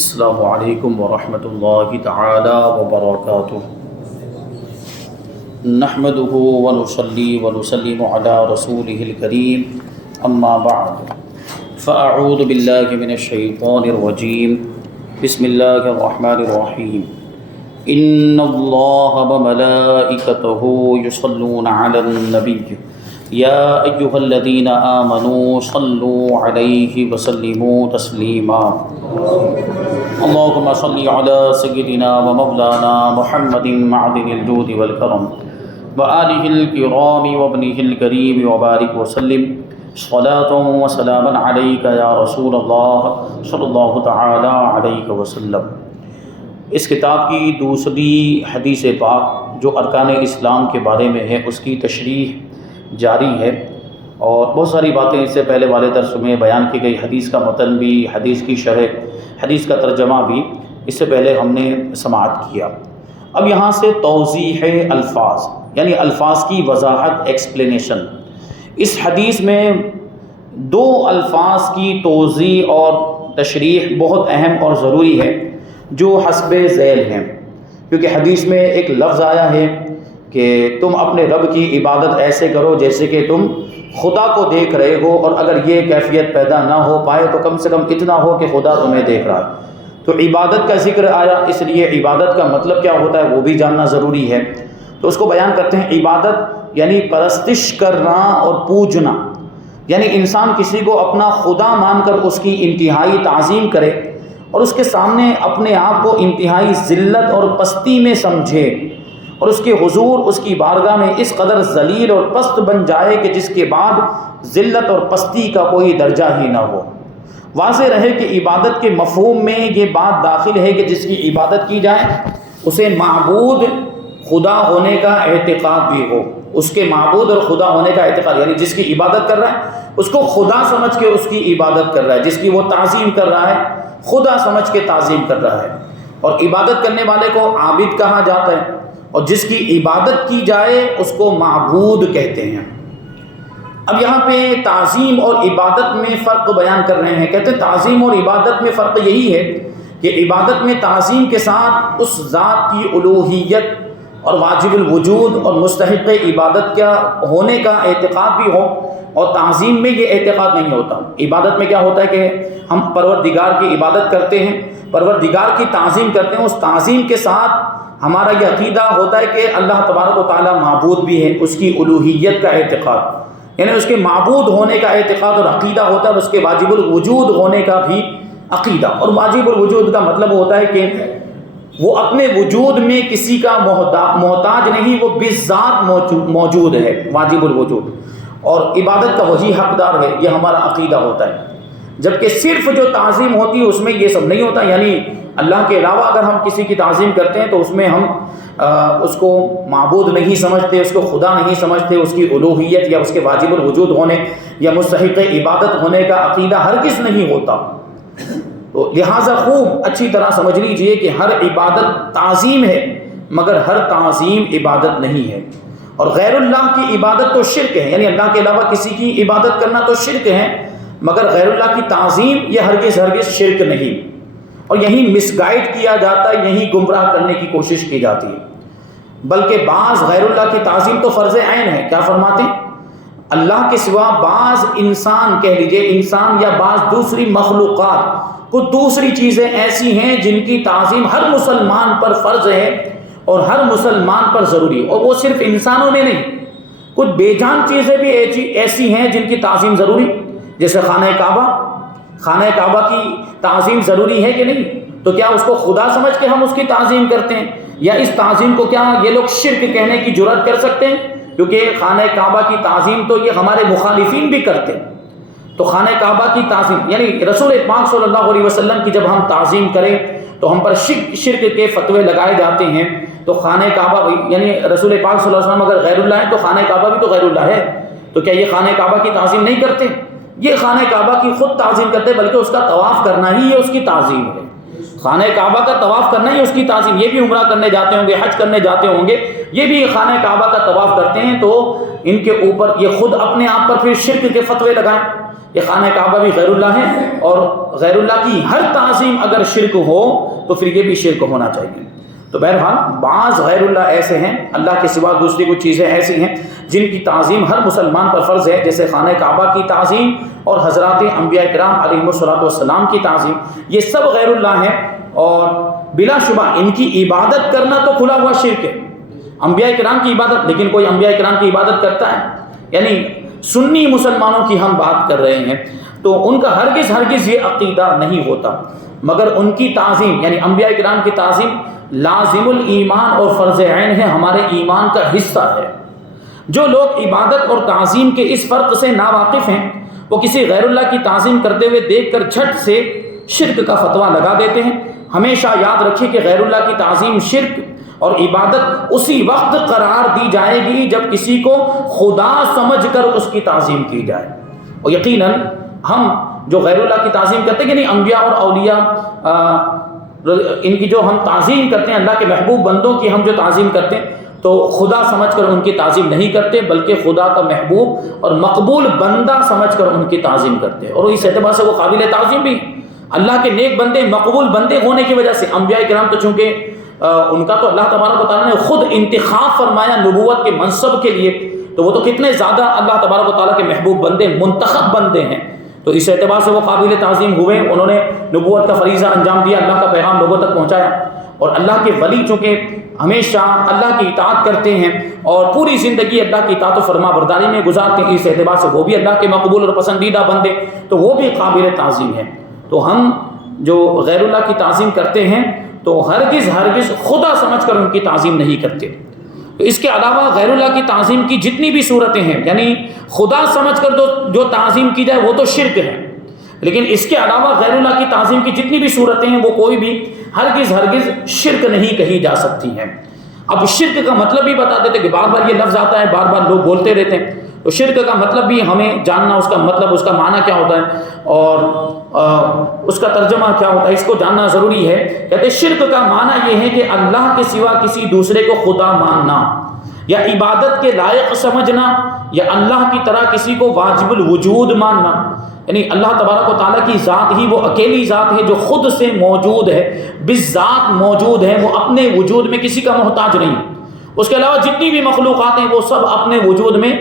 السلام علیکم ورحمۃ اللہ تعالی وبرکاتہ۔ نحمده ونصلی ونسلم علی رسولہ الکریم، اما بعد فاعوذ باللہ من الشیطان الرجیم، بسم اللہ الرحمن الرحیم۔ ان اللہ وملائکتہ یصلون علی النبی یا ایہا الذین آمنوا صلوا علیہ وسلموا تسلیما۔ اللهم صل على سيدنا ومولانا محمد معدن الجود والكرم وآله الكرام وابنه الكريم وبارك وسلم صلاة وسلاما عليك يا رسول الله صلی اللہ تعالی علیہ وسلم۔ اس کتاب کی دوسری حدیث پاک جو ارکان اسلام کے بارے میں ہے، اس کی تشریح جاری ہے، اور بہت ساری باتیں اس سے پہلے والے درس میں بیان کی گئی۔ حدیث کا متن بھی، حدیث کی شرح، حدیث کا ترجمہ بھی اس سے پہلے ہم نے سماعت کیا۔ اب یہاں سے توضیح الفاظ، یعنی الفاظ کی وضاحت، ایکسپلینیشن۔ اس حدیث میں دو الفاظ کی توضیح اور تشریح بہت اہم اور ضروری ہے، جو حسب ذیل ہیں، کیونکہ حدیث میں ایک لفظ آیا ہے کہ تم اپنے رب کی عبادت ایسے کرو جیسے کہ تم خدا کو دیکھ رہے ہو، اور اگر یہ کیفیت پیدا نہ ہو پائے تو کم سے کم اتنا ہو کہ خدا تمہیں دیکھ رہا ہے۔ تو عبادت کا ذکر آیا، اس لیے عبادت کا مطلب کیا ہوتا ہے وہ بھی جاننا ضروری ہے۔ تو اس کو بیان کرتے ہیں۔ عبادت یعنی پرستش کرنا اور پوجنا، یعنی انسان کسی کو اپنا خدا مان کر اس کی انتہائی تعظیم کرے اور اس کے سامنے اپنے آپ کو انتہائی ذلت اور پستی میں سمجھے، اور اس کے حضور، اس کی بارگاہ میں اس قدر ذلیل اور پست بن جائے کہ جس کے بعد ذلت اور پستی کا کوئی درجہ ہی نہ ہو۔ واضح رہے کہ عبادت کے مفہوم میں یہ بات داخل ہے کہ جس کی عبادت کی جائے اسے معبود خدا ہونے کا اعتقاد بھی ہو، اس کے معبود اور خدا ہونے کا اعتقاد، یعنی جس کی عبادت کر رہا ہے اس کو خدا سمجھ کے اس کی عبادت کر رہا ہے، جس کی وہ تعظیم کر رہا ہے خدا سمجھ کے تعظیم کر رہا ہے۔ اور عبادت کرنے والے کو عابد کہا جاتا ہے، اور جس کی عبادت کی جائے اس کو معبود کہتے ہیں۔ اب یہاں پہ تعظیم اور عبادت میں فرق بیان کر رہے ہیں۔ کہتے ہیں تعظیم اور عبادت میں فرق یہی ہے کہ عبادت میں تعظیم کے ساتھ اس ذات کی الوہیت اور واجب الوجود اور مستحق عبادت کیا ہونے کا اعتقاد بھی ہو، اور تعظیم میں یہ اعتقاد نہیں ہوتا۔ عبادت میں کیا ہوتا ہے کہ ہم پروردگار کی عبادت کرتے ہیں، پروردگار کی تعظیم کرتے ہیں، اس تعظیم کے ساتھ ہمارا یہ عقیدہ ہوتا ہے کہ اللہ تبارک و تعالیٰ معبود بھی ہے، اس کی الوہیت کا اعتقاد، یعنی اس کے معبود ہونے کا اعتقاد اور عقیدہ ہوتا ہے، اور اس کے واجب الوجود ہونے کا بھی عقیدہ۔ اور واجب الوجود کا مطلب ہوتا ہے کہ وہ اپنے وجود میں کسی کا محتاج نہیں، وہ بذات موجود ہے، واجب الوجود، اور عبادت کا وہی حقدار ہے، یہ ہمارا عقیدہ ہوتا ہے۔ جبکہ صرف جو تعظیم ہوتی ہے اس میں یہ سب نہیں ہوتا، یعنی اللہ کے علاوہ اگر ہم کسی کی تعظیم کرتے ہیں تو اس میں ہم اس کو معبود نہیں سمجھتے، اس کو خدا نہیں سمجھتے، اس کی الوہیت یا اس کے واجب الوجود ہونے یا مستحق عبادت ہونے کا عقیدہ ہرگز نہیں ہوتا۔ تو لہٰذا خوب اچھی طرح سمجھ لیجئے کہ ہر عبادت تعظیم ہے، مگر ہر تعظیم عبادت نہیں ہے۔ اور غیر اللہ کی عبادت تو شرک ہے، یعنی اللہ کے علاوہ کسی کی عبادت کرنا تو شرک ہے، مگر غیر اللہ کی تعظیم یہ ہرگز شرک نہیں۔ اور یہی مس گائیڈ کیا جاتا ہے، یہی گمراہ کرنے کی کوشش کی جاتی ہے۔ بلکہ بعض غیر اللہ کی تعظیم تو فرض عین ہے۔ کیا فرماتے ہیں؟ اللہ کے سوا بعض انسان، کہہ لیجئے انسان یا بعض دوسری مخلوقات کو دوسری چیزیں ایسی ہیں جن کی تعظیم ہر مسلمان پر فرض ہے اور ہر مسلمان پر ضروری ہے، اور وہ صرف انسانوں میں نہیں، کچھ بے جان چیزیں بھی ایسی ہیں جن کی تعظیم ضروری، جیسے خانہ کعبہ۔ خانہ کعبہ کی تعظیم ضروری ہے کہ نہیں؟ تو کیا اس کو خدا سمجھ کے ہم اس کی تعظیم کرتے ہیں، یا اس تعظیم کو کیا یہ لوگ شرک کہنے کی جرات کر سکتے ہیں؟ کیونکہ خانہ کعبہ کی تعظیم تو یہ ہمارے مخالفین بھی کرتے ہیں۔ تو خانہ کعبہ کی تعظیم، یعنی رسول پاک صلی اللہ علیہ وسلم کی جب ہم تعظیم کریں تو ہم پر شرک کے فتوے لگائے جاتے ہیں۔ تو خانہ کعبہ، یعنی رسول پاک صلی اللہ علیہ وسلم اگر غیر اللہ ہے تو خانہ کعبہ بھی تو غیر اللہ ہے، تو کیا یہ خانہ کعبہ کی تعظیم نہیں کرتے؟ یہ خانہ کعبہ کی خود تعظیم کرتے، بلکہ اس کا طواف کرنا ہی یہ اس کی تعظیم ہے۔ خانہ کعبہ کا طواف کرنا ہی اس کی تعظیم۔ یہ بھی عمرہ کرنے جاتے ہوں گے، حج کرنے جاتے ہوں گے، یہ بھی خانہ کعبہ کا طواف کرتے ہیں، تو ان کے اوپر یہ خود اپنے آپ پر پھر شرک کے فتوے لگائیں یہ خانہ کعبہ بھی غیر اللہ ہے، اور غیر اللہ کی ہر تعظیم اگر شرک ہو تو پھر یہ بھی شرک ہونا چاہیے۔ تو بہرحال بعض غیر اللہ ایسے ہیں، اللہ کے سوا دوسری کچھ چیزیں ایسی ہیں جن کی تعظیم ہر مسلمان پر فرض ہے، جیسے خانہ کعبہ کی تعظیم اور حضرات انبیاء کرام علیہ الصلوۃ والسلام کی تعظیم، یہ سب غیر اللہ ہیں، اور بلا شبہ ان کی عبادت کرنا تو کھلا ہوا شرک ہے۔ انبیاء کرام کی عبادت، لیکن کوئی انبیاء کرام کی عبادت کرتا ہے؟ یعنی سنی مسلمانوں کی ہم بات کر رہے ہیں، تو ان کا ہرگز یہ عقیدہ نہیں ہوتا، مگر ان کی تعظیم یعنی انبیاء کرام کی تعظیم لازم الایمان اور فرض عین ہے، ہمارے ایمان کا حصہ ہے۔ جو لوگ عبادت اور تعظیم کے اس فرق سے ناواقف ہیں، وہ کسی غیر اللہ کی تعظیم کرتے ہوئے دیکھ کر جھٹ سے شرک کا فتویٰ لگا دیتے ہیں۔ ہمیشہ یاد رکھیے کہ غیر اللہ کی تعظیم شرک اور عبادت اسی وقت قرار دی جائے گی جب کسی کو خدا سمجھ کر اس کی تعظیم کی جائے۔ اور یقیناً ہم جو غیر اللہ کی تعظیم کرتے ہیں، یعنی انبیاء اور اولیاء ان کی جو ہم تعظیم کرتے ہیں، اللہ کے محبوب بندوں کی ہم جو تعظیم کرتے ہیں، تو خدا سمجھ کر ان کی تعظیم نہیں کرتے، بلکہ خدا کا محبوب اور مقبول بندہ سمجھ کر ان کی تعظیم کرتے ہیں، اور اس اعتبار سے وہ قابل تعظیم بھی ہیں۔ اللہ کے نیک بندے، مقبول بندے ہونے کی وجہ سے انبیاء کرام تو چونکہ ان کا تو اللہ تبارک و تعالیٰ نے خود انتخاب فرمایا نبوت کے منصب کے لیے، تو وہ تو کتنے زیادہ اللہ تبارک و تعالیٰ کے محبوب بندے، منتخب بندے ہیں، تو اس اعتبار سے وہ قابل تعظیم ہوئے۔ انہوں نے نبوت کا فریضہ انجام دیا، اللہ کا پیغام لوگوں تک پہنچایا، اور اللہ کے ولی چونکہ ہمیشہ اللہ کی اطاعت کرتے ہیں اور پوری زندگی اللہ کی اطاعت و فرما برداری میں گزارتے ہیں، اس اعتبار سے وہ بھی اللہ کے مقبول اور پسندیدہ بندے، تو وہ بھی قابل تعظیم ہیں۔ تو ہم جو غیر اللہ کی تعظیم کرتے ہیں تو ہرگز خدا سمجھ کر ان کی تعظیم نہیں کرتے۔ تو اس کے علاوہ غیر اللہ کی تعظیم کی جتنی بھی صورتیں ہیں، یعنی خدا سمجھ کر جو تعظیم کی جائے وہ تو شرک ہے، لیکن اس کے علاوہ غیر اللہ کی تعظیم کی جتنی بھی صورتیں ہیں وہ کوئی بھی ہرگز شرک نہیں کہی جا سکتی ہیں۔ اب شرک کا مطلب بھی بتا دیتے کہ بار بار یہ لفظ آتا ہے، بار بار لوگ بولتے رہتے ہیں، تو شرک کا مطلب بھی ہمیں جاننا، اس کا مطلب، اس کا معنی کیا ہوتا ہے اور اس کا ترجمہ کیا ہوتا ہے، اس کو جاننا ضروری ہے۔ کہتے ہیں شرک کا معنی یہ ہے کہ اللہ کے سوا کسی دوسرے کو خدا ماننا، یا عبادت کے لائق سمجھنا، یا اللہ کی طرح کسی کو واجب الوجود ماننا، یعنی اللہ تبارک و تعالیٰ کی ذات ہی وہ اکیلی ذات ہے جو خود سے موجود ہے، بالذات موجود ہے، وہ اپنے وجود میں کسی کا محتاج نہیں۔ اس کے علاوہ جتنی بھی مخلوقات ہیں وہ سب اپنے وجود میں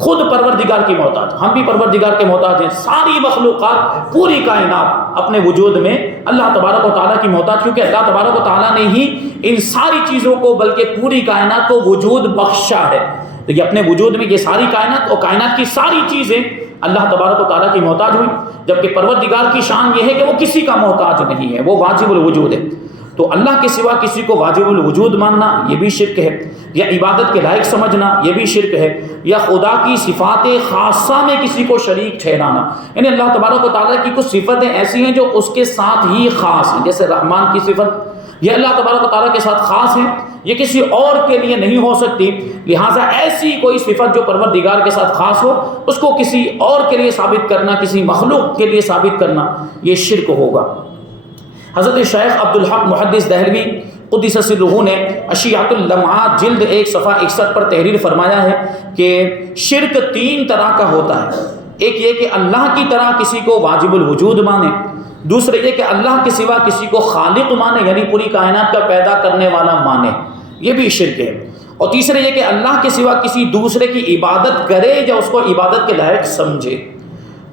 خود پروردگار کی محتاج، ہم بھی پروردگار کے محتاج ہیں، ساری مخلوقات، پوری کائنات اپنے وجود میں اللہ تبارک و تعالیٰ کی محتاج، کیونکہ اللہ تبارک و تعالیٰ نے ہی ان ساری چیزوں کو بلکہ پوری کائنات کو وجود بخشا ہے۔ تو یہ اپنے وجود میں یہ ساری کائنات اور کائنات کی ساری چیزیں اللہ تبارک و تعالیٰ کی محتاج ہوئی، جبکہ پروردگار کی شان یہ ہے کہ وہ کسی کا محتاج نہیں ہے، وہ واجب الوجود ہے۔ تو اللہ کے سوا کسی کو واجب الوجود ماننا یہ بھی شرک ہے، یا عبادت کے لائق سمجھنا یہ بھی شرک ہے، یا خدا کی صفات خاصہ میں کسی کو شریک ٹھہرانا، یعنی اللہ تبارک و تعالیٰ کی کچھ صفتیں ایسی ہیں جو اس کے ساتھ ہی خاص ہیں، جیسے رحمان کی صفت یہ اللہ تبارک و تعالیٰ کے ساتھ خاص ہے، یہ کسی اور کے لیے نہیں ہو سکتی، لہٰذا ایسی کوئی صفت جو پروردگار کے ساتھ خاص ہو اس کو کسی اور کے لیے ثابت کرنا، کسی مخلوق کے لیے ثابت کرنا یہ شرک ہوگا۔ حضرت شیخ عبدالحق محدث دہلوی قدس سرہ نے اشیاۃ اللمعات جلد 1 صفحہ 61 پر تحریر فرمایا ہے کہ شرک 3 طرح کا ہوتا ہے۔ ایک یہ کہ اللہ کی طرح کسی کو واجب الوجود مانے، دوسرا یہ کہ اللہ کے سوا کسی کو خالق مانے، یعنی پوری کائنات کا پیدا کرنے والا مانے، یہ بھی شرک ہے، اور تیسرا یہ کہ اللہ کے سوا کسی دوسرے کی عبادت کرے یا اس کو عبادت کے لائق سمجھے۔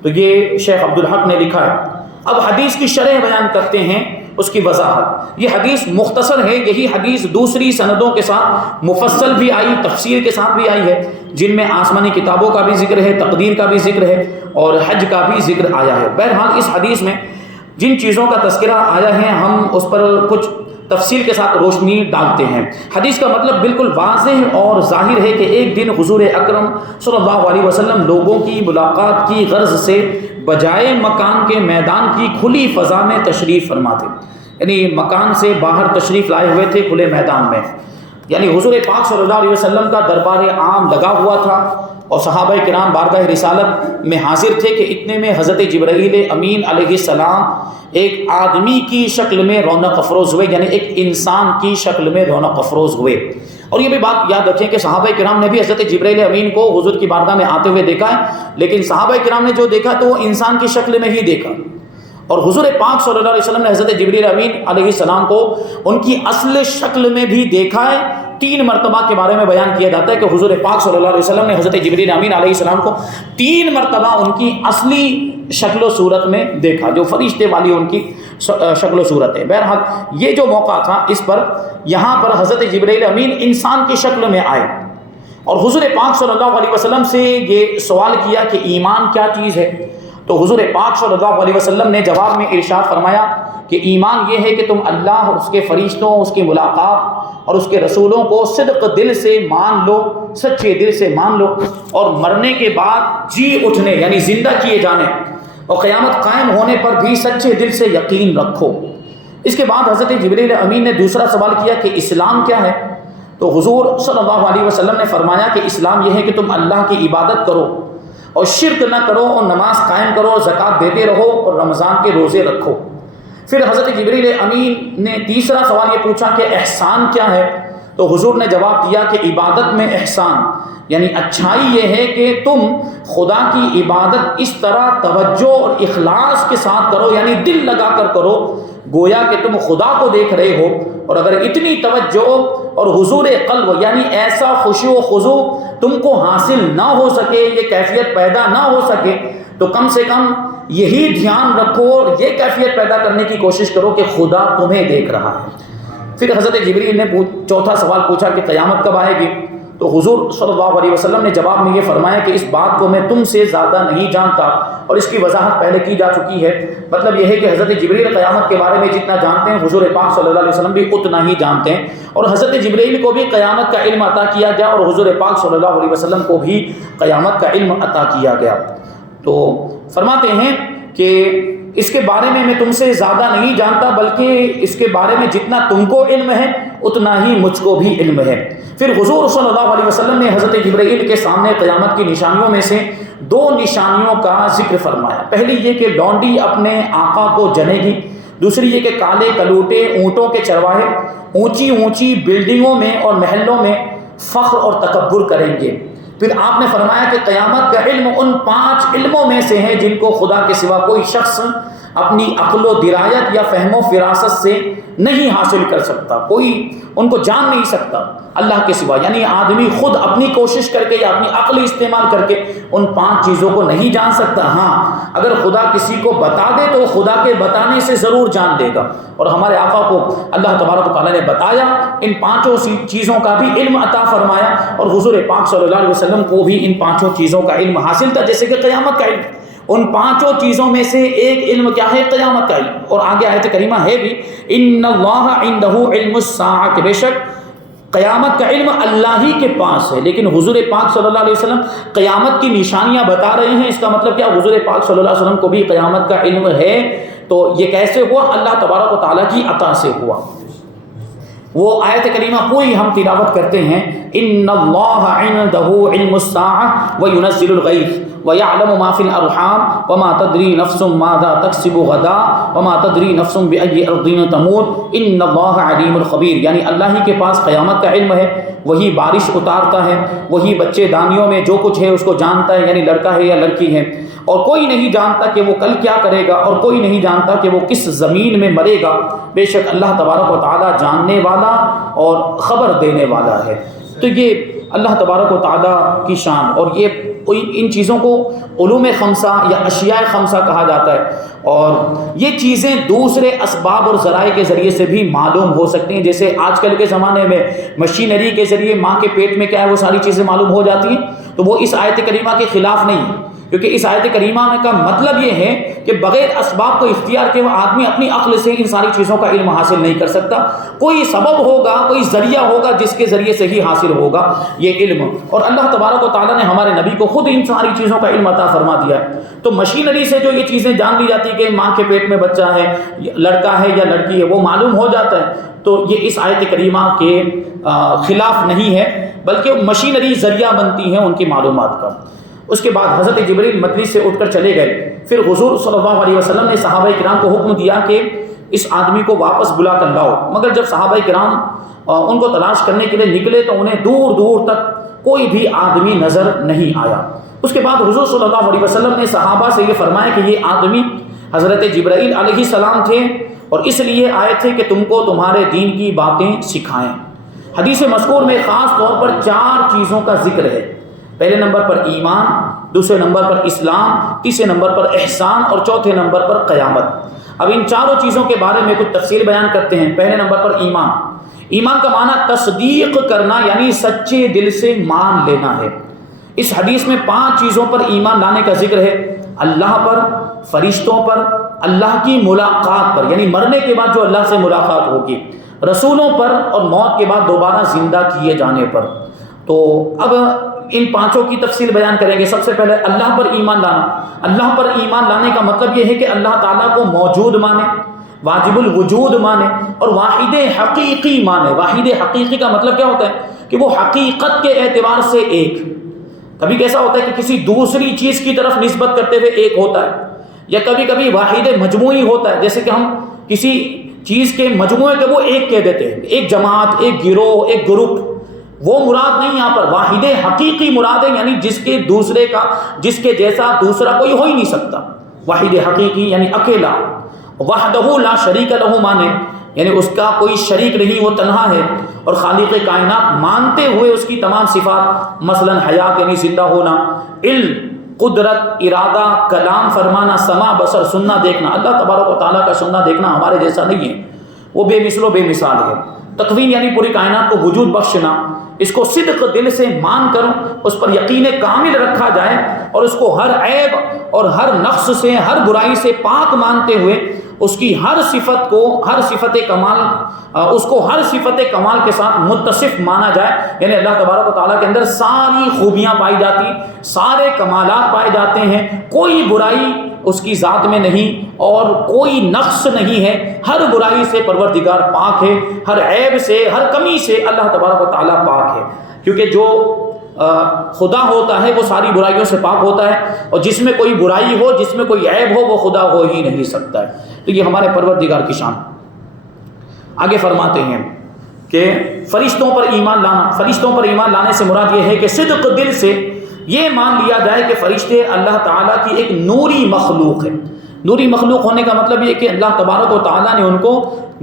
تو یہ شیخ عبدالحق نے لکھا ہے۔ اب حدیث کی شرح بیان کرتے ہیں، اس کی وضاحت۔ یہ حدیث مختصر ہے، یہی حدیث دوسری سندوں کے ساتھ مفصل بھی آئی، تفسیر کے ساتھ بھی آئی ہے، جن میں آسمانی کتابوں کا بھی ذکر ہے، تقدیر کا بھی ذکر ہے، اور حج کا بھی ذکر آیا ہے۔ بہرحال اس حدیث میں جن چیزوں کا تذکرہ آیا ہے ہم اس پر کچھ تفصیل کے ساتھ روشنی ڈالتے ہیں۔ حدیث کا مطلب بالکل واضح اور ظاہر ہے کہ ایک دن حضور اکرم صلی اللہ علیہ وسلم لوگوں کی ملاقات کی غرض سے بجائے مکان کے میدان کی کھلی فضا میں تشریف فرما تھے، یعنی مکان سے باہر تشریف لائے ہوئے تھے کھلے میدان میں، یعنی حضور پاک صلی اللہ علیہ وسلم کا دربار عام لگا ہوا تھا اور صحابہ کرام بارگاہ رسالت میں حاضر تھے کہ اتنے میں حضرت جبرائیل امین علیہ السلام ایک آدمی کی شکل میں رونق افروز ہوئے، یعنی ایک انسان کی شکل میں رونق افروز ہوئے، اور یہ بھی بات یاد رکھیں کہ صحابہ کرام نے بھی حضرت جبرائیل امین کو حضور کی بارگاہ میں آتے ہوئے دیکھا ہے، لیکن صحابہ کرام نے جو دیکھا تو وہ انسان کی شکل میں ہی دیکھا، اور حضور پاک صلی اللہ علیہ وسلم نے حضرت جبرائیل امین علیہ السلام کو ان کی اصل شکل میں بھی دیکھا ہے۔ 3 مرتبہ کے بارے میں بیان کیا جاتا ہے کہ حضور پاک صلی اللہ علیہ وسلم نے حضرت جبرائیل امین علیہ السلام کو 3 مرتبہ ان کی اصلی شکل و صورت میں دیکھا، جو فرشتے والی ان کی شکل و صورت ہے۔ بہرحال یہ جو موقع تھا، اس پر یہاں پر حضرت جبرائیل امین انسان کی شکل میں آئے اور حضور پاک صلی اللہ علیہ وسلم سے یہ سوال کیا کہ ایمان کیا چیز ہے؟ تو حضور پاک صلی اللہ علیہ وسلم نے جواب میں ارشاد فرمایا کہ ایمان یہ ہے کہ تم اللہ اور اس کے فرشتوں، اس کی ملاقات اور اس کے رسولوں کو صدق دل سے مان لو، سچے دل سے مان لو، اور مرنے کے بعد جی اٹھنے یعنی زندہ کیے جانے اور قیامت قائم ہونے پر بھی سچے دل سے یقین رکھو۔ اس کے بعد حضرت جبرائیل امین نے دوسرا سوال کیا کہ اسلام کیا ہے؟ تو حضور صلی اللہ علیہ وسلم نے فرمایا کہ اسلام یہ ہے کہ تم اللہ کی عبادت کرو اور شرک نہ کرو اور نماز قائم کرو، زکوٰۃ دیتے رہو اور رمضان کے روزے رکھو۔ پھر حضرت جبرائیل امین نے تیسرا سوال یہ پوچھا کہ احسان کیا ہے؟ تو حضور نے جواب دیا کہ عبادت میں احسان یعنی اچھائی یہ ہے کہ تم خدا کی عبادت اس طرح توجہ اور اخلاص کے ساتھ کرو، یعنی دل لگا کر کرو، گویا کہ تم خدا کو دیکھ رہے ہو، اور اگر اتنی توجہ اور حضور قلب یعنی ایسا خشوع و خضوع تم کو حاصل نہ ہو سکے، یہ کیفیت پیدا نہ ہو سکے، تو کم سے کم یہی دھیان رکھو اور یہ کیفیت پیدا کرنے کی کوشش کرو کہ خدا تمہیں دیکھ رہا ہے۔ پھر حضرت جبرائیل نے چوتھا سوال پوچھا کہ قیامت کب آئے گی؟ تو حضور صلی اللہ علیہ وسلم نے جواب میں یہ فرمایا کہ اس بات کو میں تم سے زیادہ نہیں جانتا، اور اس کی وضاحت پہلے کی جا چکی ہے۔ مطلب یہ ہے کہ حضرت جبرائیل قیامت کے بارے میں جتنا جانتے ہیں حضور پاک صلی اللہ علیہ وسلم بھی اتنا ہی جانتے ہیں، اور حضرت جبرائیل کو بھی قیامت کا علم عطا کیا گیا اور حضور پاک صلی اللہ علیہ وسلم کو بھی قیامت کا علم عطا کیا گیا۔ تو فرماتے ہیں کہ اس کے بارے میں تم سے زیادہ نہیں جانتا، بلکہ اس کے بارے میں جتنا تم کو علم ہے اتنا ہی مجھ کو بھی علم ہے۔ پھر حضور صلی اللہ علیہ وسلم نے حضرت جبرائیل کے سامنے قیامت کی نشانیوں میں سے 2 نشانیوں کا ذکر فرمایا۔ پہلی یہ کہ لونڈی اپنے آقا کو جنے گی، دوسری یہ کہ کالے کلوٹے اونٹوں کے چرواہے اونچی اونچی بلڈنگوں میں اور محلوں میں فخر اور تکبر کریں گے۔ پھر آپ نے فرمایا کہ قیامت کا علم ان 5 علموں میں سے ہے جن کو خدا کے سوا کوئی شخص اپنی عقل و درایت یا فہم و فراست سے نہیں حاصل کر سکتا، کوئی ان کو جان نہیں سکتا اللہ کے سوا، یعنی آدمی خود اپنی کوشش کر کے یا اپنی عقل استعمال کر کے ان 5 چیزوں کو نہیں جان سکتا۔ ہاں اگر خدا کسی کو بتا دے تو خدا کے بتانے سے ضرور جان دے گا، اور ہمارے آقا کو اللہ تبارک و تعالیٰ نے بتایا، ان 5 چیزوں کا بھی علم عطا فرمایا، اور حضور پاک صلی اللہ علیہ وسلم کو بھی ان 5 چیزوں کا علم حاصل تھا، جیسے کہ قیامت کا علم۔ ان 5 چیزوں میں سے ایک علم کیا ہے؟ قیامت کا علم، اور آگے آیت کریمہ ہے بھی ان اللہ عندہ علم الساعۃ، کہ بے شک قیامت کا علم اللہ ہی کے پاس ہے۔ لیکن حضور پاک صلی اللہ علیہ وسلم قیامت کی نشانیاں بتا رہے ہیں، اس کا مطلب کیا؟ حضور پاک صلی اللہ علیہ وسلم کو بھی قیامت کا علم ہے۔ تو یہ کیسے ہوا؟ اللہ تبارک و تعالیٰ کی عطا سے ہوا۔ وہ آیت کریمہ پوری ہم تلاوت کرتے ہیں، ان اللہ عندہ علم الساعۃ وینزل الغیث وَيَعْلَمُ مَا فِي الْأَرْحَامِ وَمَا تَدْرِي نَفْسٌ مَاذَا تَكْسِبُ غَدًا وَمَا تَدْرِي نَفْسٌ بِأَيِّ أَرْضٍ تَمُوتُ إِنَّ اللَّهَ عَلِيمٌ خَبِيرٌ، یعنی اللہ ہی کے پاس قیامت کا علم ہے، وہی بارش اتارتا ہے، وہی بچے دانیوں میں جو کچھ ہے اس کو جانتا ہے، یعنی لڑکا ہے یا لڑکی ہے، اور کوئی نہیں جانتا کہ وہ کل کیا کرے گا، اور کوئی نہیں جانتا کہ وہ کس زمین میں مرے گا۔ بے شک اللہ تبارک و تعالیٰ جاننے والا اور خبر دینے والا ہے۔ تو یہ اللہ تبارک و تعالیٰ کی شان، اور یہ ان چیزوں کو علوم خمسہ یا اشیاء خمسہ کہا جاتا ہے، اور یہ چیزیں دوسرے اسباب اور ذرائع کے ذریعے سے بھی معلوم ہو سکتی ہیں، جیسے آج کل کے زمانے میں مشینری کے ذریعے ماں کے پیٹ میں کیا ہے وہ ساری چیزیں معلوم ہو جاتی ہیں، تو وہ اس آیت کریمہ کے خلاف نہیں ہے، کیونکہ اس آیت کریمہ کا مطلب یہ ہے کہ بغیر اسباب کو اختیار کے وہ آدمی اپنی عقل سے ان ساری چیزوں کا علم حاصل نہیں کر سکتا، کوئی سبب ہوگا، کوئی ذریعہ ہوگا جس کے ذریعے سے ہی حاصل ہوگا یہ علم، اور اللہ تبارک و تعالیٰ نے ہمارے نبی کو خود ان ساری چیزوں کا علم عطا فرما دیا ہے۔ تو مشینری سے جو یہ چیزیں جان لی جاتی کہ ماں کے پیٹ میں بچہ ہے، لڑکا ہے یا لڑکی ہے، وہ معلوم ہو جاتا ہے، تو یہ اس آیت کریمہ کے خلاف نہیں ہے، بلکہ مشینری ذریعہ بنتی ہیں ان کی معلومات کا۔ اس کے بعد حضرت جبرائیل مجلس سے اٹھ کر چلے گئے۔ پھر حضور صلی اللہ علیہ وسلم نے صحابہ کرام کو حکم دیا کہ اس آدمی کو واپس بلا کر لاؤ، مگر جب صحابہ کرام ان کو تلاش کرنے کے لیے نکلے تو انہیں دور دور تک کوئی بھی آدمی نظر نہیں آیا۔ اس کے بعد حضور صلی اللہ علیہ وسلم نے صحابہ سے یہ فرمایا کہ یہ آدمی حضرت جبرائیل علیہ السلام تھے اور اس لیے آئے تھے کہ تم کو تمہارے دین کی باتیں سکھائیں۔ حدیث مذکور میں خاص طور پر 4 چیزوں کا ذکر ہے۔ پہلے نمبر پر ایمان، دوسرے نمبر پر اسلام، تیسرے نمبر پر احسان اور چوتھے نمبر پر قیامت۔ اب ان چاروں چیزوں کے بارے میں کچھ تفصیل بیان کرتے ہیں۔ پہلے نمبر پر ایمان۔ ایمان کا معنی تصدیق کرنا، یعنی سچے دل سے مان لینا ہے۔ اس حدیث میں 5 چیزوں پر ایمان لانے کا ذکر ہے: اللہ پر، فرشتوں پر، اللہ کی ملاقات پر یعنی مرنے کے بعد جو اللہ سے ملاقات ہوگی، رسولوں پر اور موت کے بعد دوبارہ زندہ کیے جانے پر۔ تو اب ان 5 کی تفصیل بیان کریں گے۔ سب سے پہلے اللہ پر ایمان لانا۔ اللہ پر ایمان لانے کا مطلب یہ ہے کہ اللہ تعالیٰ کو موجود مانے، واجب الوجود مانے اور واحد حقیقی مانے۔ واحد حقیقی کا مطلب کیا ہوتا ہے کہ وہ حقیقت کے اعتبار سے ایک۔ کبھی کیسا ہوتا ہے کہ کسی دوسری چیز کی طرف نسبت کرتے ہوئے ایک ہوتا ہے، یا کبھی کبھی واحد مجموعی ہوتا ہے، جیسے کہ ہم کسی چیز کے مجموعے کے وہ ایک کہہ دیتے ہیں، ایک جماعت، ایک گروہ، ایک گروپ۔ وہ مراد نہیں، یہاں پر واحد حقیقی مراد ہے، یعنی جس کے جیسا دوسرا کوئی ہو ہی نہیں سکتا۔ واحد حقیقی یعنی اکیلا۔ وحدہ لا شریک لہ مانے، یعنی اس کا کوئی شریک نہیں، وہ تنہا ہے، اور خالق کائنات مانتے ہوئے اس کی تمام صفات، مثلا حیات یعنی زندہ ہونا، علم، قدرت، ارادہ، کلام فرمانا، سماع، بصر، سننا دیکھنا۔ اللہ تبارک و تعالیٰ کا سننا دیکھنا ہمارے جیسا نہیں ہے، وہ بے مثل و بے مثال ہے۔ تکوین یعنی پوری کائنات کو وجود بخشنا، اس کو صدق دل سے مان کر اس پر یقین کامل رکھا جائے اور اس کو ہر عیب اور ہر نقص سے، ہر برائی سے پاک مانتے ہوئے اس کی ہر صفت کمال کے ساتھ متصف مانا جائے، یعنی اللہ تبارک و تعالیٰ کے اندر ساری خوبیاں پائی جاتی، سارے کمالات پائے جاتے ہیں، کوئی برائی اس کی ذات میں نہیں اور کوئی نقص نہیں ہے، ہر برائی سے پروردگار پاک ہے، ہر عیب سے، ہر کمی سے اللہ تبارک و تعالیٰ پاک ہے، کیونکہ جو خدا ہوتا ہے وہ ساری برائیوں سے پاک ہوتا ہے، اور جس میں کوئی برائی ہو، جس میں کوئی عیب ہو، وہ خدا ہو ہی نہیں سکتا ہے۔ تو یہ ہمارے پروردگار کی شان۔ آگے فرماتے ہیں کہ فرشتوں پر ایمان لانا۔ فرشتوں پر ایمان لانے سے مراد یہ ہے کہ صدق دل سے یہ مان لیا جائے کہ فرشتے اللہ تعالیٰ کی ایک نوری مخلوق ہے۔ نوری مخلوق ہونے کا مطلب یہ کہ اللہ تبارک و تعالیٰ نے ان کو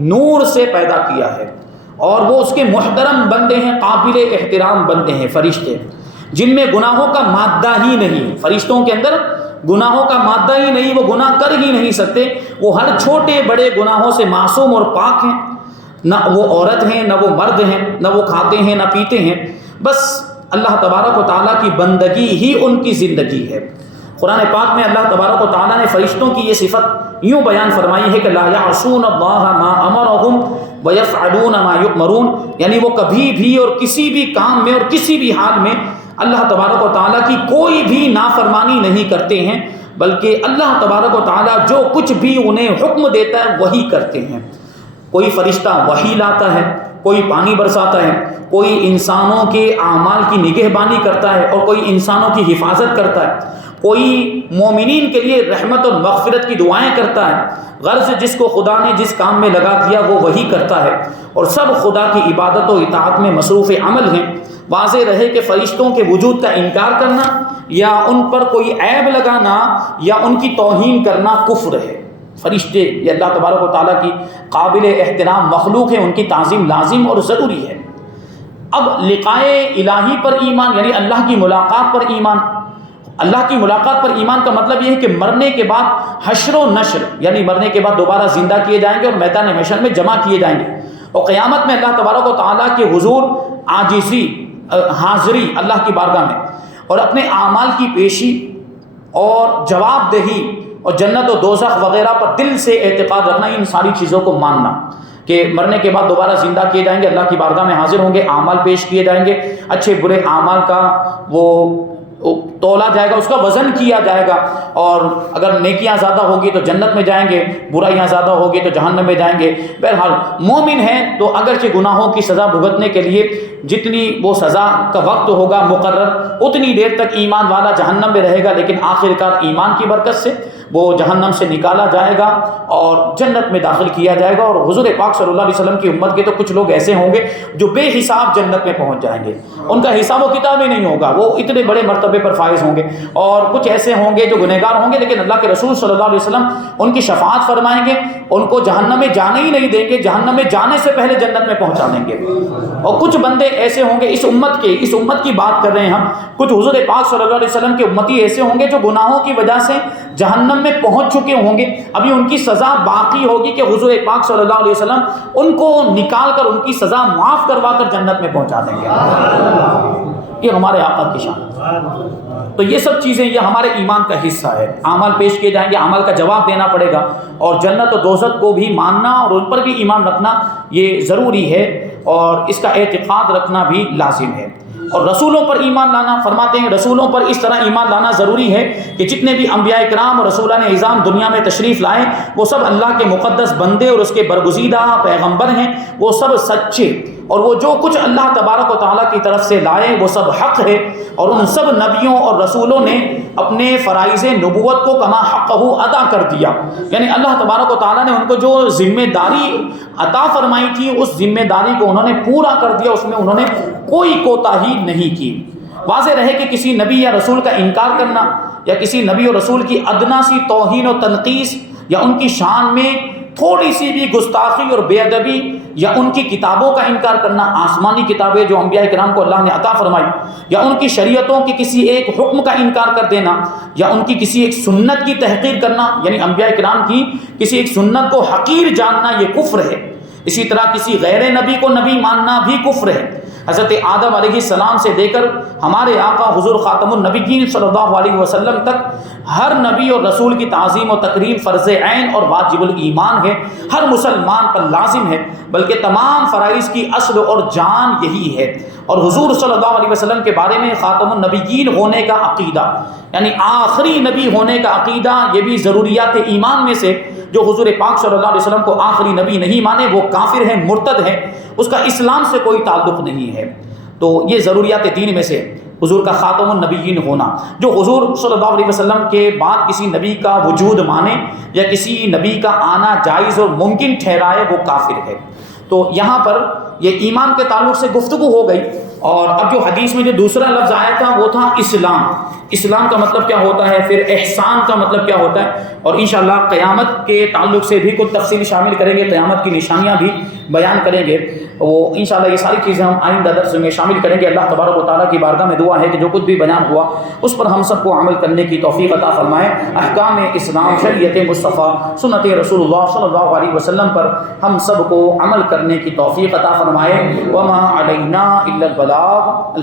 نور سے پیدا کیا ہے، اور وہ اس کے محترم بندے ہیں، قابل احترام بندے ہیں فرشتے، جن میں گناہوں کا مادہ ہی نہیں۔ فرشتوں کے اندر گناہوں کا مادہ ہی نہیں، وہ گناہ کر ہی نہیں سکتے، وہ ہر چھوٹے بڑے گناہوں سے معصوم اور پاک ہیں۔ نہ وہ عورت ہیں، نہ وہ مرد ہیں، نہ وہ کھاتے ہیں، نہ پیتے ہیں، بس اللہ تبارک و تعالیٰ کی بندگی ہی ان کی زندگی ہے۔ قرآن پاک میں اللہ تبارک و تعالیٰ نے فرشتوں کی یہ صفت یوں بیان فرمائی ہے کہ لا یعصون اللہ ما امرہم ویفعلون ما یؤمرون، یعنی وہ کبھی بھی اور کسی بھی کام میں اور کسی بھی حال میں اللہ تبارک و تعالیٰ کی کوئی بھی نافرمانی نہیں کرتے ہیں، بلکہ اللہ تبارک و تعالیٰ جو کچھ بھی انہیں حکم دیتا ہے وہی کرتے ہیں۔ کوئی فرشتہ وحی لاتا ہے، کوئی پانی برساتا ہے، کوئی انسانوں کے اعمال کی نگہبانی کرتا ہے اور کوئی انسانوں کی حفاظت کرتا ہے، کوئی مومنین کے لیے رحمت اور مغفرت کی دعائیں کرتا ہے۔ غرض جس کو خدا نے جس کام میں لگا دیا وہ وہی کرتا ہے، اور سب خدا کی عبادت و اطاعت میں مصروف عمل ہیں۔ واضح رہے کہ فرشتوں کے وجود کا انکار کرنا یا ان پر کوئی عیب لگانا یا ان کی توہین کرنا کفر ہے۔ فرشتے یہ اللہ تبارک و تعالیٰ کی قابل احترام مخلوق ہیں، ان کی تعظیم لازم اور ضروری ہے۔ اب لقائے الہی پر ایمان یعنی اللہ کی ملاقات پر ایمان۔ اللہ کی ملاقات پر ایمان کا مطلب یہ ہے کہ مرنے کے بعد حشر و نشر، یعنی مرنے کے بعد دوبارہ زندہ کیے جائیں گے اور میدان محشر میں جمع کیے جائیں گے، اور قیامت میں اللہ تبارک و تعالیٰ کے حضور عاجزی، حاضری اللہ کی بارگاہ میں، اور اپنے اعمال کی پیشی اور جواب دہی اور جنت و دوزخ وغیرہ پر دل سے اعتقاد رکھنا، ان ساری چیزوں کو ماننا کہ مرنے کے بعد دوبارہ زندہ کیے جائیں گے، اللہ کی بارگاہ میں حاضر ہوں گے، اعمال پیش کیے جائیں گے، اچھے برے اعمال کا وہ تولا جائے گا، اس کا وزن کیا جائے گا، اور اگر نیکیاں زیادہ ہوگی تو جنت میں جائیں گے، برائیاں زیادہ ہوگی تو جہنم میں جائیں گے۔ بہرحال مومن ہیں تو اگرچہ گناہوں کی سزا بھگتنے کے لیے جتنی وہ سزا کا وقت ہوگا مقرر، اتنی دیر تک ایمان والا جہنم میں رہے گا، لیکن آخر کار ایمان کی برکت سے وہ جہنم سے نکالا جائے گا اور جنت میں داخل کیا جائے گا. اور حضور پاک صلی اللہ علیہ وسلم کی امت کے تو کچھ لوگ ایسے ہوں گے جو بے حساب جنت میں پہنچ جائیں گے, ان کا حساب و کتاب ہی نہیں ہوگا, وہ اتنے بڑے مرتبے پر فائز ہوں گے. اور کچھ ایسے ہوں گے جو گنہگار ہوں گے, لیکن اللہ کے رسول صلی اللہ علیہ وسلم ان کی شفاعت فرمائیں گے, ان کو جہنم میں جانے ہی نہیں دیں گے, جہنم میں جانے سے پہلے جنت میں پہنچا دیں گے. اور کچھ بندے ایسے ہوں گے, اس امت کی بات کر رہے ہیں ہم, کچھ حضور پاک صلی اللہ علیہ وسلم کے امتی ایسے ہوں گے جو گناہوں کی وجہ سے جہنم میں پہنچ چکے ہوں گے, ابھی ان کی سزا باقی ہوگی کہ حضور پاک صلی اللہ علیہ وسلم ان کو نکال کر ان کی سزا معاف کروا کر جنت میں پہنچا دیں گے. یہ ہمارے آقا کی شان ہے. تو یہ سب چیزیں یہ ہمارے ایمان کا حصہ ہے. اعمال پیش کیے جائیں گے, اعمال کا جواب دینا پڑے گا, اور جنت و دوزخ کو بھی ماننا اور ان پر بھی ایمان رکھنا یہ ضروری ہے, اور اس کا اعتقاد رکھنا بھی لازم ہے. اور رسولوں پر ایمان لانا, فرماتے ہیں رسولوں پر اس طرح ایمان لانا ضروری ہے کہ جتنے بھی انبیاء کرام اور رسولان اعظام دنیا میں تشریف لائے وہ سب اللہ کے مقدس بندے اور اس کے برگزیدہ پیغمبر ہیں, وہ سب سچے, اور وہ جو کچھ اللہ تبارک و تعالیٰ کی طرف سے لائے وہ سب حق ہے. اور ان سب نبیوں اور رسولوں نے اپنے فرائض نبوت کو کما حقہ ادا کر دیا, یعنی اللہ تبارک و تعالیٰ نے ان کو جو ذمہ داری عطا فرمائی تھی اس ذمہ داری کو انہوں نے پورا کر دیا, اس میں انہوں نے کوئی کوتاہی نہیں کی. واضح رہے کہ کسی نبی یا رسول کا انکار کرنا یا کسی نبی اور رسول کی ادنا سی توہین و تنقیص یا ان کی شان میں تھوڑی سی بھی گستاخی اور بے ادبی یا ان کی کتابوں کا انکار کرنا, آسمانی کتابیں جو انبیاء کرام کو اللہ نے عطا فرمائی, یا ان کی شریعتوں کی کسی ایک حکم کا انکار کر دینا, یا ان کی کسی ایک سنت کی تحقیر کرنا, یعنی انبیاء کرام کی کسی ایک سنت کو حقیر جاننا یہ کفر ہے. اسی طرح کسی غیر نبی کو نبی ماننا بھی کفر ہے. حضرت آدم علیہ السلام سے دے کر ہمارے آقا حضور خاتم النبیین صلی اللہ علیہ وسلم تک ہر نبی اور رسول کی تعظیم و تکریم فرض عین اور واجب الایمان ہے, ہر مسلمان پر لازم ہے, بلکہ تمام فرائض کی اصل اور جان یہی ہے. اور حضور صلی اللہ علیہ وسلم کے بارے میں خاتم النبیین ہونے کا عقیدہ, یعنی آخری نبی ہونے کا عقیدہ, یہ بھی ضروریات ایمان میں سے. جو حضور پاک صلی اللہ علیہ وسلم کو آخری نبی نہیں مانے وہ کافر ہیں, مرتد ہیں, اس کا اسلام سے کوئی تعلق نہیں ہے. تو یہ ضروریات دین میں سے حضور کا خاتم النبیین ہونا. جو حضور صلی اللہ علیہ وسلم کے بعد کسی نبی کا وجود مانے یا کسی نبی کا آنا جائز اور ممکن ٹھہرائے وہ کافر ہے. تو یہاں پر یہ ایمان کے تعلق سے گفتگو ہو گئی. اور اب جو حدیث میں جو دوسرا لفظ آیا تھا وہ تھا اسلام. اسلام کا مطلب کیا ہوتا ہے, پھر احسان کا مطلب کیا ہوتا ہے, اور انشاءاللہ قیامت کے تعلق سے بھی کچھ تفصیل شامل کریں گے, قیامت کی نشانیاں بھی بیان کریں گے. وہ انشاءاللہ یہ ساری چیزیں ہم آئندہ درس میں شامل کریں گے. اللہ تبارک و تعالیٰ کی بارگاہ میں دعا ہے کہ جو کچھ بھی بیان ہوا اس پر ہم سب کو عمل کرنے کی توفیق عطا فرمائے. احکام اسلام, شریعت مصطفیٰ, سنت رسول اللہ صلی اللہ علیہ وسلم پر ہم سب کو عمل کرنے کی توفیق عطا فرمائے. وما علینا الا البلاغ.